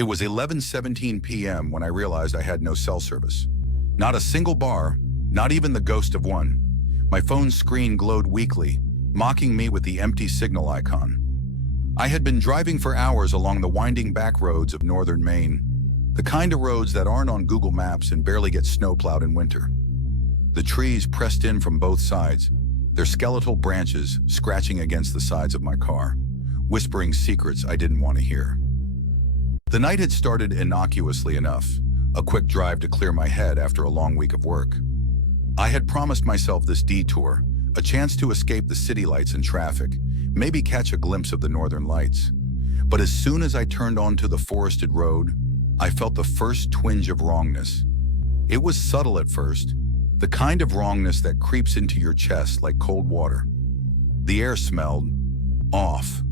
It was 11:17 p.m. when I realized I had no cell service. Not a single bar, not even the ghost of one. My phone's screen glowed weakly, mocking me with the empty signal icon. I had been driving for hours along the winding back roads of northern Maine, the kind of roads that aren't on Google Maps and barely get snowplowed in winter. The trees pressed in from both sides, their skeletal branches scratching against the sides of my car, whispering secrets I didn't want to hear. The night had started innocuously enough, a quick drive to clear my head after a long week of work. I had promised myself this detour, a chance to escape the city lights and traffic, maybe catch a glimpse of the northern lights. But as soon as I turned onto the forested road, I felt the first twinge of wrongness. It was subtle at first, the kind of wrongness that creeps into your chest like cold water. The air smelled off.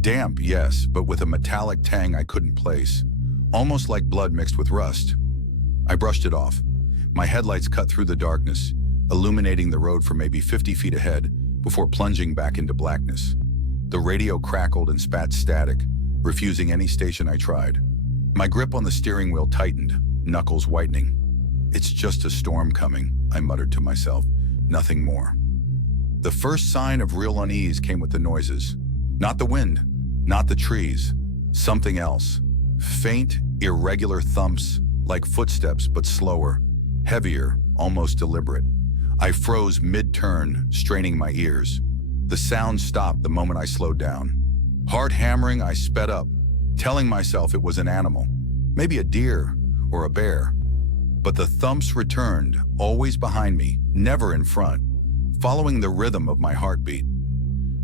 Damp, yes, but with a metallic tang I couldn't place, almost like blood mixed with rust. I brushed it off. My headlights cut through the darkness, illuminating the road for maybe 50 feet ahead before plunging back into blackness. The radio crackled and spat static, refusing any station I tried. My grip on the steering wheel tightened, knuckles whitening. "It's just a storm coming," I muttered to myself, nothing more. The first sign of real unease came with the noises. Not the wind, not the trees, something else. Faint, irregular thumps, like footsteps but slower, heavier, almost deliberate. I froze mid-turn, straining my ears. The sound stopped the moment I slowed down. Hard hammering, I sped up, telling myself it was an animal, maybe a deer or a bear. But the thumps returned, always behind me, never in front, following the rhythm of my heartbeat.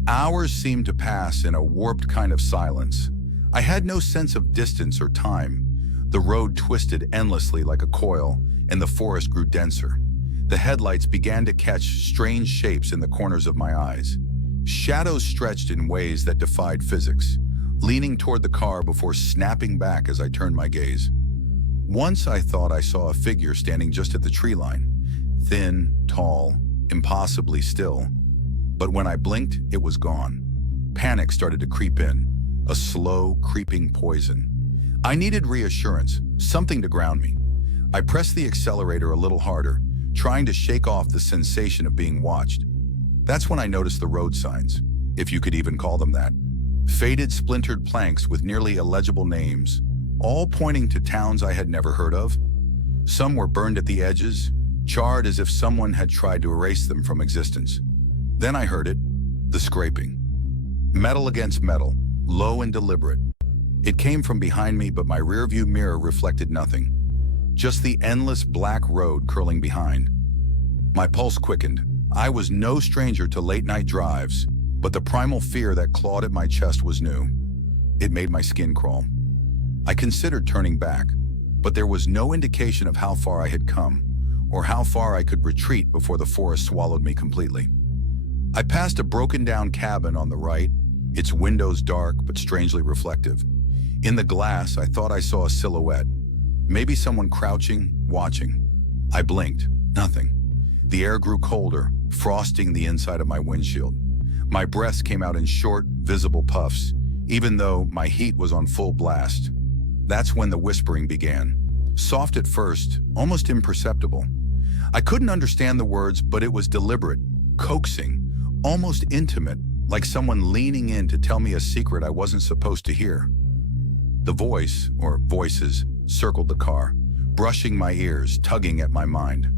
Hours seemed to pass in a warped kind of silence. I had no sense of distance or time. The road twisted endlessly like a coil, and the forest grew denser. The headlights began to catch strange shapes in the corners of my eyes. Shadows stretched in ways that defied physics, leaning toward the car before snapping back as I turned my gaze. Once I thought I saw a figure standing just at the tree line, thin, tall, impossibly still. But when I blinked, it was gone. Panic started to creep in, a slow, creeping poison. I needed reassurance, something to ground me. I pressed the accelerator a little harder, trying to shake off the sensation of being watched. That's when I noticed the road signs, if you could even call them that. Faded, splintered planks with nearly illegible names, all pointing to towns I had never heard of. Some were burned at the edges, charred as if someone had tried to erase them from existence. Then I heard it, the scraping. Metal against metal, low and deliberate. It came from behind me, but my rearview mirror reflected nothing. Just the endless black road curling behind. My pulse quickened. I was no stranger to late-night drives, but the primal fear that clawed at my chest was new. It made my skin crawl. I considered turning back, but there was no indication of how far I had come, or how far I could retreat before the forest swallowed me completely. I passed a broken-down cabin on the right, its windows dark but strangely reflective. In the glass, I thought I saw a silhouette. Maybe someone crouching, watching. I blinked. Nothing. The air grew colder, frosting the inside of my windshield. My breath came out in short, visible puffs, even though my heat was on full blast. That's when the whispering began. Soft at first, almost imperceptible. I couldn't understand the words, but it was deliberate, coaxing, almost intimate, like someone leaning in to tell me a secret I wasn't supposed to hear. The voice, or voices, circled the car, brushing my ears, tugging at my mind.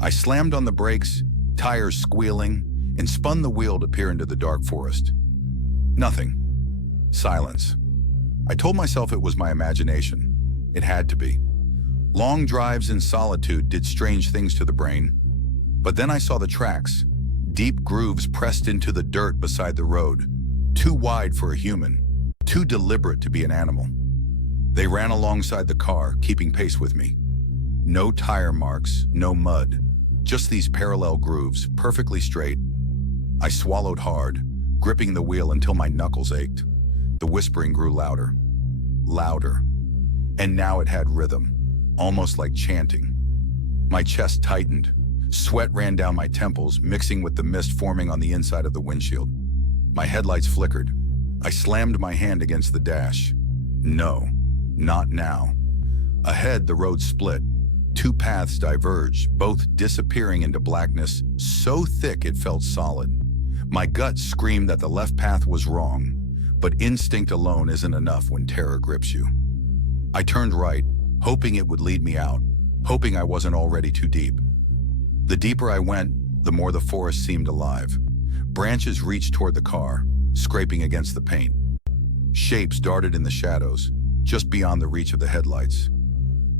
I slammed on the brakes, tires squealing, and spun the wheel to peer into the dark forest. Nothing. Silence. I told myself it was my imagination. It had to be. Long drives in solitude did strange things to the brain. But then I saw the tracks, deep grooves pressed into the dirt beside the road, too wide for a human, too deliberate to be an animal. They ran alongside the car, keeping pace with me. No tire marks, no mud, just these parallel grooves, perfectly straight. I swallowed hard, gripping the wheel until my knuckles ached. The whispering grew louder, louder, and now it had rhythm, almost like chanting. My chest tightened. Sweat ran down my temples, mixing with the mist forming on the inside of the windshield. My headlights flickered. I slammed my hand against the dash. No. Not now. Ahead, the road split. Two paths diverged, both disappearing into blackness so thick it felt solid. My gut screamed that the left path was wrong, but instinct alone isn't enough when terror grips you. I turned right, hoping it would lead me out, hoping I wasn't already too deep. The deeper I went, the more the forest seemed alive. Branches reached toward the car, scraping against the paint. Shapes darted in the shadows, just beyond the reach of the headlights.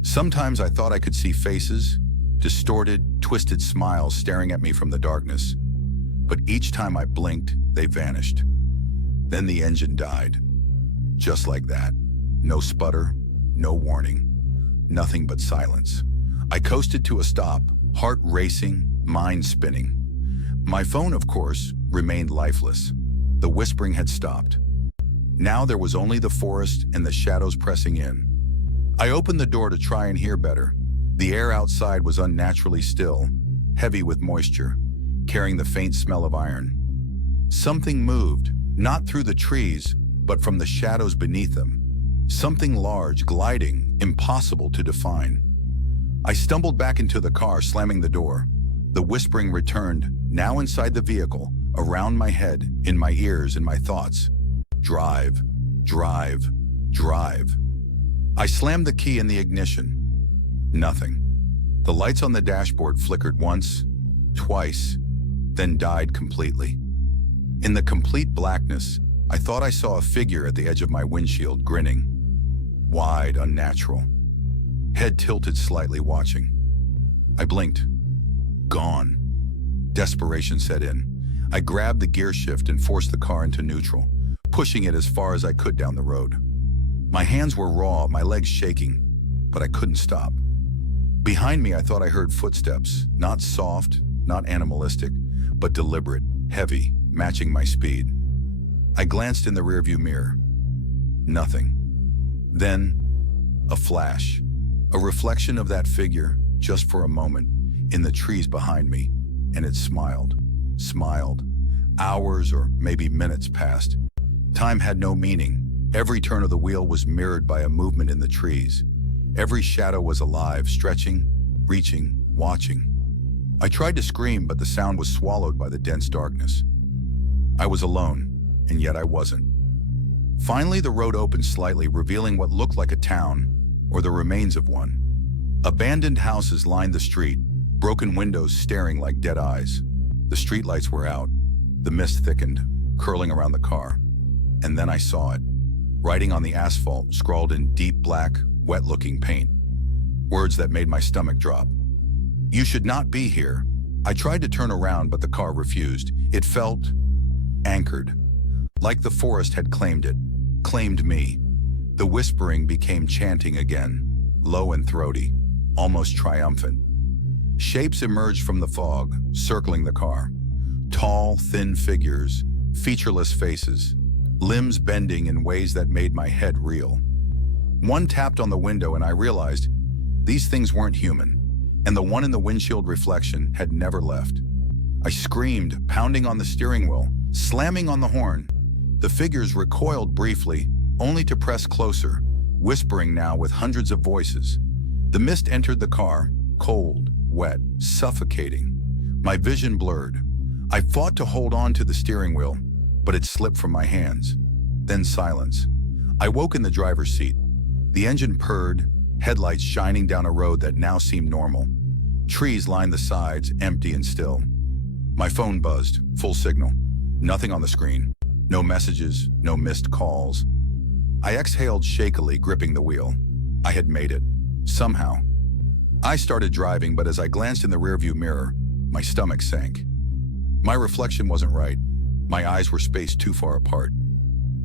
Sometimes I thought I could see faces, distorted, twisted smiles staring at me from the darkness. But each time I blinked, they vanished. Then the engine died. Just like that. No sputter, no warning, nothing but silence. I coasted to a stop, heart racing, mind spinning. My phone, of course, remained lifeless. The whispering had stopped. Now there was only the forest and the shadows pressing in. I opened the door to try and hear better. The air outside was unnaturally still, heavy with moisture, carrying the faint smell of iron. Something moved, not through the trees, but from the shadows beneath them. Something large, gliding, impossible to define. I stumbled back into the car, slamming the door. The whispering returned, now inside the vehicle, around my head, in my ears, in my thoughts. Drive, drive, drive. I slammed the key in the ignition. Nothing. The lights on the dashboard flickered once, twice, then died completely. In the complete blackness, I thought I saw a figure at the edge of my windshield, grinning. Wide, unnatural. Head tilted slightly, watching. I blinked. Gone. Desperation set in. I grabbed the gear shift and forced the car into neutral, pushing it as far as I could down the road. My hands were raw, my legs shaking, but I couldn't stop. Behind me, I thought I heard footsteps, not soft, not animalistic, but deliberate, heavy, matching my speed. I glanced in the rearview mirror. Nothing. Then, a flash, a reflection of that figure, just for a moment, in the trees behind me, and it smiled. Smiled. Hours or maybe minutes passed. Time had no meaning. Every turn of the wheel was mirrored by a movement in the trees. Every shadow was alive, stretching, reaching, watching. I tried to scream, but the sound was swallowed by the dense darkness. I was alone, and yet I wasn't. Finally, the road opened slightly, revealing what looked like a town, or the remains of one. Abandoned houses lined the street, broken windows staring like dead eyes. The streetlights were out. The mist thickened, curling around the car. And then I saw it. Writing on the asphalt, scrawled in deep black, wet-looking paint. Words that made my stomach drop. "You should not be here." I tried to turn around, but the car refused. It felt anchored, like the forest had claimed it, claimed me. The whispering became chanting again, low and throaty, almost triumphant. Shapes emerged from the fog, circling the car. Tall, thin figures, featureless faces, limbs bending in ways that made my head reel. One tapped on the window and I realized these things weren't human, and the one in the windshield reflection had never left. I screamed, pounding on the steering wheel, slamming on the horn. The figures recoiled briefly, only to press closer, whispering now with hundreds of voices. The mist entered the car, cold, wet, suffocating. My vision blurred. I fought to hold on to the steering wheel, but it slipped from my hands. Then silence. I woke in the driver's seat. The engine purred, headlights shining down a road that now seemed normal. Trees lined the sides, empty and still. My phone buzzed, full signal. Nothing on the screen. No messages, no missed calls. I exhaled shakily, gripping the wheel. I had made it. Somehow. I started driving, but as I glanced in the rearview mirror, my stomach sank. My reflection wasn't right. My eyes were spaced too far apart.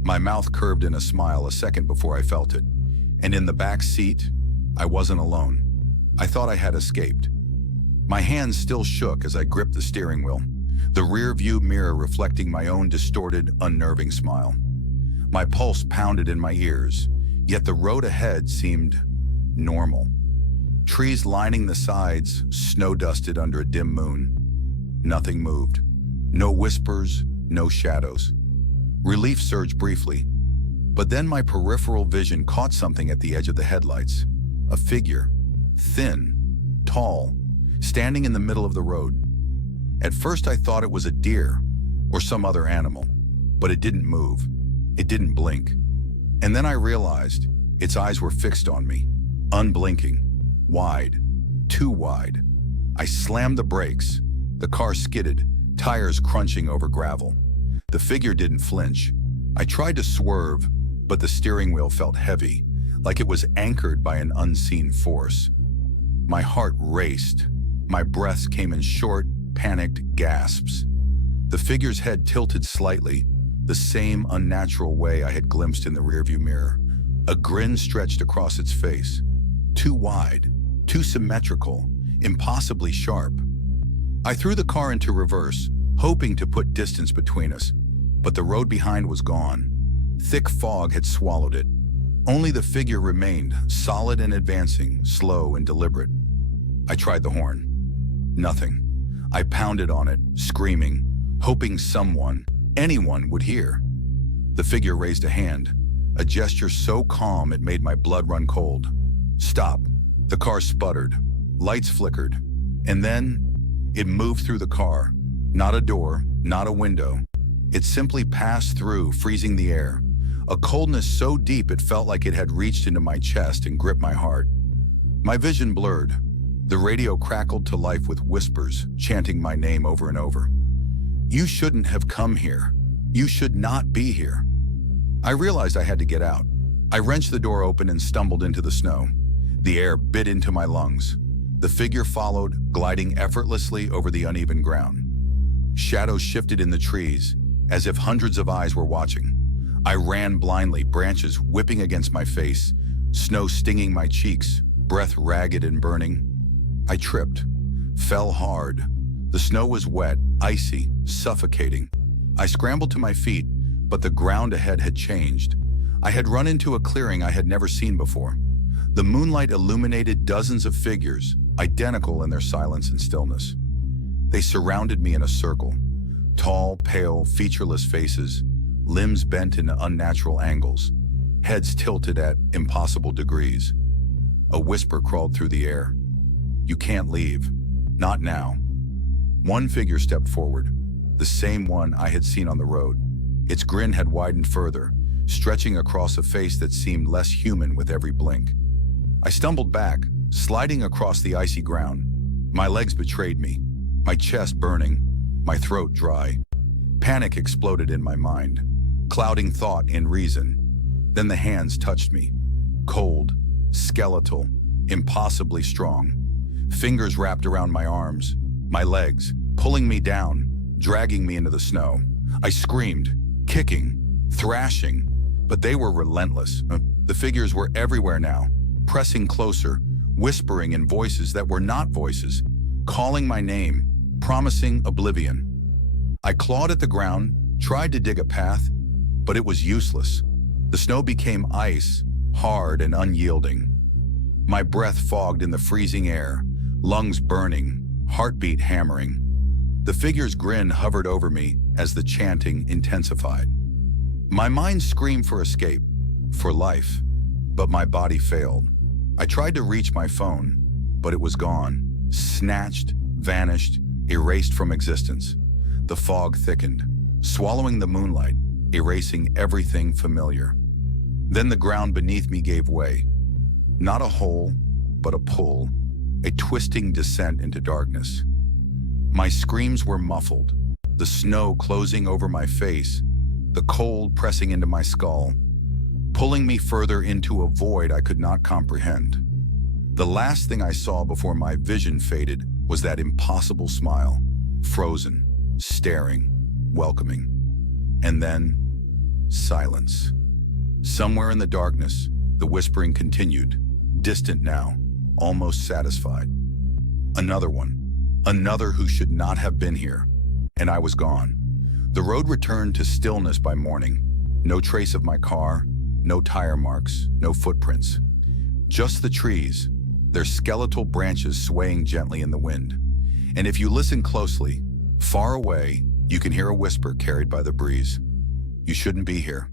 My mouth curved in a smile a second before I felt it. And in the back seat, I wasn't alone. I thought I had escaped. My hands still shook as I gripped the steering wheel, the rear view mirror reflecting my own distorted, unnerving smile. My pulse pounded in my ears, yet the road ahead seemed normal. Trees lining the sides, snow-dusted under a dim moon. Nothing moved. No whispers, no shadows. Relief surged briefly, But then my peripheral vision caught something at the edge of the headlights. A figure, thin, tall, standing in the middle of the road. At first I thought it was a deer or some other animal, but it didn't move. It didn't blink. And then I realized its eyes were fixed on me, unblinking, wide, too wide. I slammed the brakes. The car skidded, tires crunching over gravel. The figure didn't flinch. I tried to swerve, but the steering wheel felt heavy, like it was anchored by an unseen force. My heart raced. My breaths came in short, panicked gasps. The figure's head tilted slightly, the same unnatural way I had glimpsed in the rearview mirror. A grin stretched across its face. Too wide, too symmetrical, impossibly sharp. I threw the car into reverse, hoping to put distance between us, but the road behind was gone. Thick fog had swallowed it. Only the figure remained, solid and advancing, slow and deliberate. I tried the horn. Nothing. I pounded on it, screaming, hoping someone, anyone, would hear. The figure raised a hand, a gesture so calm it made my blood run cold. Stop. The car sputtered. Lights flickered. And then it moved through the car. Not a door, not a window. It simply passed through, freezing the air. A coldness so deep it felt like it had reached into my chest and gripped my heart. My vision blurred. The radio crackled to life with whispers, chanting my name over and over. You shouldn't have come here. You should not be here. I realized I had to get out. I wrenched the door open and stumbled into the snow. The air bit into my lungs. The figure followed, gliding effortlessly over the uneven ground. Shadows shifted in the trees, as if hundreds of eyes were watching. I ran blindly, branches whipping against my face, snow stinging my cheeks, breath ragged and burning. I tripped, fell hard. The snow was wet, icy, suffocating. I scrambled to my feet, but the ground ahead had changed. I had run into a clearing I had never seen before. The moonlight illuminated dozens of figures, identical in their silence and stillness. They surrounded me in a circle. Tall, pale, featureless faces, limbs bent in unnatural angles, heads tilted at impossible degrees. A whisper crawled through the air. You can't leave. Not now. One figure stepped forward, the same one I had seen on the road. Its grin had widened further, stretching across a face that seemed less human with every blink. I stumbled back, sliding across the icy ground. My legs betrayed me, my chest burning, my throat dry. Panic exploded in my mind, clouding thought and reason. Then the hands touched me, cold, skeletal, impossibly strong. Fingers wrapped around my arms, my legs, pulling me down, dragging me into the snow. I screamed, kicking, thrashing, but they were relentless. The figures were everywhere now, pressing closer, whispering in voices that were not voices, calling my name, promising oblivion. I clawed at the ground, tried to dig a path, but it was useless. The snow became ice, hard and unyielding. My breath fogged in the freezing air, lungs burning, heartbeat hammering. The figure's grin hovered over me as the chanting intensified. My mind screamed for escape, for life, but my body failed. I tried to reach my phone, but it was gone, snatched, vanished, erased from existence. The fog thickened, swallowing the moonlight, erasing everything familiar. Then the ground beneath me gave way. Not a hole, but a pull, a twisting descent into darkness. My screams were muffled, the snow closing over my face, the cold pressing into my skull, pulling me further into a void I could not comprehend. The last thing I saw before my vision faded was that impossible smile, frozen, staring, welcoming. And then, silence. Somewhere in the darkness, the whispering continued, distant now, almost satisfied. Another one, another who should not have been here, and I was gone. The road returned to stillness by morning. No trace of my car, no tire marks, no footprints. Just the trees, their skeletal branches swaying gently in the wind. And if you listen closely, far away, you can hear a whisper carried by the breeze. You shouldn't be here.